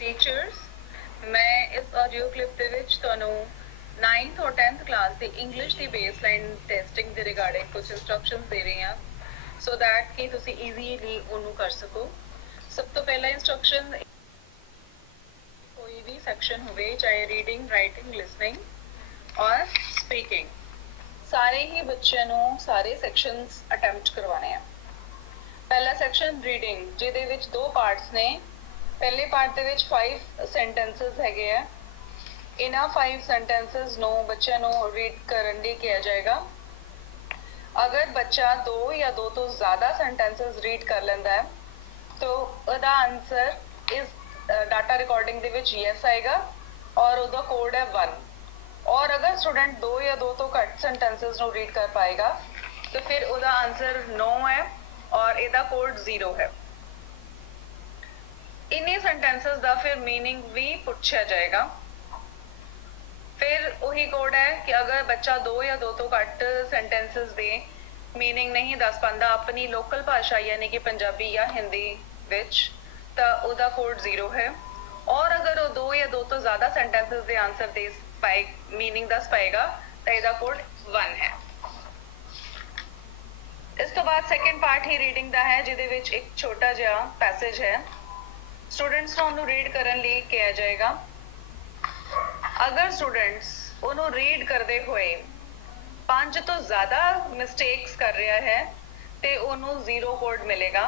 Teachers मैं इस audio clip ਦੇ ਵਿੱਚ ਤੁਹਾਨੂੰ 9th और 10th क्लास ਦੀ ਇੰਗਲਿਸ਼ ਦੀ ਬੇਸਲਾਈਨ ਟੈਸਟਿੰਗ ਦੇ ਰਿਗਾਰਡਿੰਗ ਕੁਝ ਇਨਸਟਰਕਸ਼ਨਸ ਦੇ ਰਹੀ ਹਾਂ ਸੋ ਦੈਟ ਕਿ ਤੁਸੀਂ ਈਜ਼ੀਲੀ ਉਹਨੂੰ ਕਰ ਸਕੋ। ਸਭ ਤੋਂ ਪਹਿਲਾ ਇੰਸਟਰਕਸ਼ਨ कोई भी सेक्शन होवे चाहे रीडिंग राइटिंग लिसनिंग और स्पीकिंग सारे ही बच्चों नू सारे सैक्शनस अटैम्प्ट करवाने हैं। पहला सैक्शन रीडिंग जिहदे विच दो पार्ट्स ने। पहले पार्ट दे विच 5 सेंटेंसेस हैगे है। इन्हां 5 सेंटेंसेस नू बच्चों नू रीड करन लई किया जाएगा। अगर बच्चा 2 या 2 तो ज़्यादा सेंटेंसेस रीड कर लैंदा है तो उहदा आंसर इस data recording they which yes आएगा और उहदा कोड है 1। और अगर स्टूडेंट 2 या 2 तो घट सेंटेंसेस नू रीड कर पाएगा तो फिर उहदा आंसर नो है और इहदा कोड 0 है। इन्हीं सेंटेंसेस दा फिर मीनिंग भी पूछा जाएगा। फिर वही कोड है कि अगर बच्चा 2 या 2 तो घट सेंटेंसेस दे मीनिंग नहीं दस पांदा अपनी लोकल भाषा यानी कि पंजाबी या हिंदी विच तो उहदा कोड 0 है। और अगर वो 2 या 2 तो ज़्यादा सेंटेंसेस दे आंसर दे पाए मीनिंग दस पाएगा तो इहदा कोड 1 है। इस तो बाद सेकंड पार्ट ही रीडिंग दा है जिहदे विच एक छोटा जिहा पैसेज है। स्टूडेंट्स नूं उहनूं रीड करन लई किया जाएगा। अगर स्टूडेंट्स उहनूं रीड करते हुए 5 तो ज़्यादा मिसटेक्स कर रहा है तो उहनूं 0 कोड मिलेगा।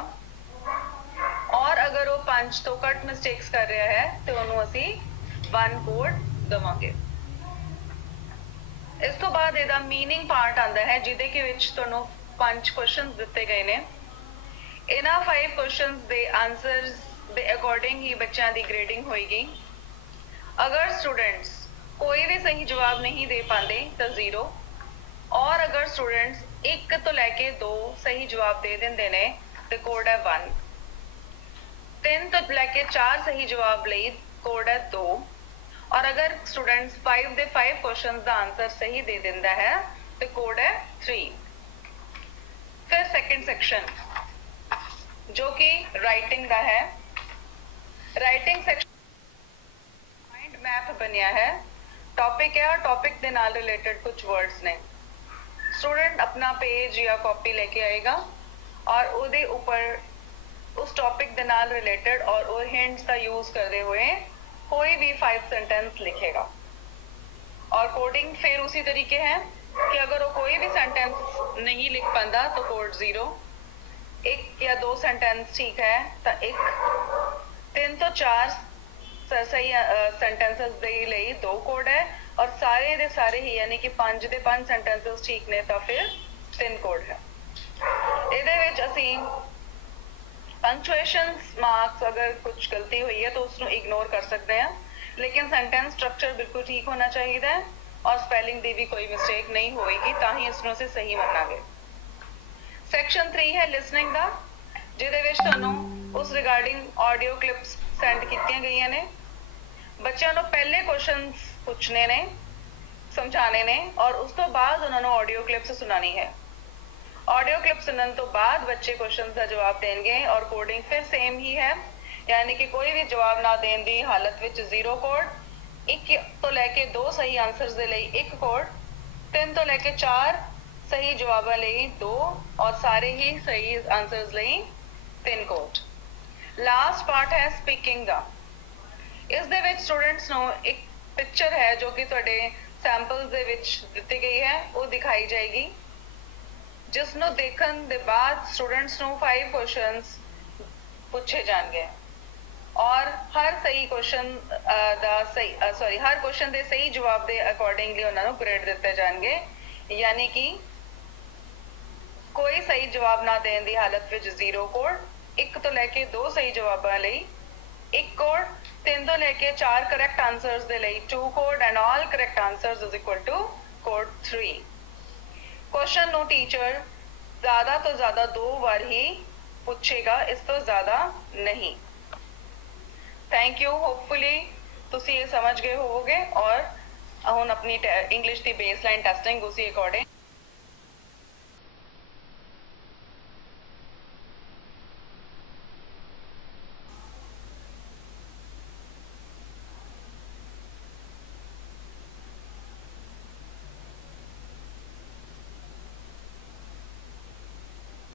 और अगर वो 5 तो घट मिसटेक्स कर रहा है तो उन्होंने असी 1 कोड देवांगे। इस तो बाद इहदा मीनिंग पार्ट आंदा है जिहदे के विच तुहानूं 5 क्वेश्चन दिते गए ने। इन्हां 5 क्वेश्चन दे आंसर्स दे अकॉर्डिंग ही बच्चों की ग्रेडिंग होएगी। अगर स्टूडेंट्स कोई भी सही जवाब नहीं दे पाते तो 0। और अगर स्टूडेंट्स 1 तो लैके 2 सही जवाब दे देंदे ने तो कोड है 1। 3 तो लैके 4 सही जवाब लई कोड है 2। और अगर स्टूडेंट्स 5 दे 5 क्वेश्चन का आंसर सही दे दिंदा है तो कोड है 3। फिर सेकंड सेक्शन जो कि राइटिंग का है। राइटिंग सेक्शन माइंड मैप बनया है। टॉपिक है और टॉपिक के नाल रिलेटेड कुछ वर्ड्स ने। स्टूडेंट अपना पेज या कॉपी लेके आएगा और उहदे ऊपर उस टॉपिक के नाल रिलेटेड और वो हिंट्स का यूज करते हुए कोई भी 5 सेंटेंस लिखेगा। और कोडिंग फिर उसी तरीके है कि अगर वो कोई भी सेंटेंस नहीं लिख पाता तो कोड 0। 1 या 2 सेंटेंस ठीक है तो 1। 3 तो 4 सही सेंटेंसेस दे लई 2 कोड है। और सारे दे सारे ही यानी कि 5 दे 5 सेंटेंसेस ठीक ने तो फिर 3 कोड है। इहदे विच असीं पंक्चुएशन मार्क्स अगर कुछ गलती हुई है तो उसको इग्नोर कर सकते हैं, लेकिन सेंटेंस स्ट्रक्चर बिल्कुल ठीक होना चाहिए और स्पेलिंग की भी कोई मिस्टेक नहीं होएगी ताही इसनों से सही मनांगे। सैक्शन 3 है लिसनिंग का जिहदे विच तुहानूं उस रिगार्डिंग ऑडियो क्लिप्स सेंड कीतियां गईयां ने। बच्चों को पहले क्वेश्चन पूछने ने समझाने ने और उस तो बाद उन्होंने ऑडियो क्लिप्स सुनानी है। ऑडियो क्लिप सुनने तो बाद बच्चे क्वेश्चन का जवाब देंगे और कोडिंग फिर सेम ही है यानी कि कोई भी जवाब ना देने की हालत विच 0 कोड। 1 तो लैके 2 सही आंसर्स दे लई 1 कोड। 3 तो लैके 4 सही जवाबां लई 2 और सारे ही सही आंसर्स लई 3 कोड। लास्ट पार्ट है स्पीकिंग का। इस दे विच स्टूडेंट्स नूं एक पिक्चर है जो कि तुहाडे सैंपल्स दे विच दित्ती गई है वो दिखाई जाएगी जिसनों देखने के बाद स्टूडेंट्स नूं 5 क्वेश्चंस पूछे जाएंगे और हर सही क्वेश्चन हर क्वेश्चन के सही जवाब के अकॉर्डिंगली उन्होंने ग्रेड दिते जाएंगे। यानी कि कोई सही जवाब ना देने की हालत विच 0 कोड। 1 तो लैके 2 सही जवाबां लई 1 कोड। 3 तो लैके 4 करैक्ट आंसर्स दे लई 2 code and all correct answers is equal to code 3। Question नो टीचर ज़्यादा तो ज़्यादा 2 बार ही पूछेगा, इस तो ज़्यादा नहीं। Thank you. होपफुली तुसी ये समझ गए होवोगे और हुण अपनी इंग्लिश की बेसलाइन टेस्टिंग उसी अकॉर्डिंग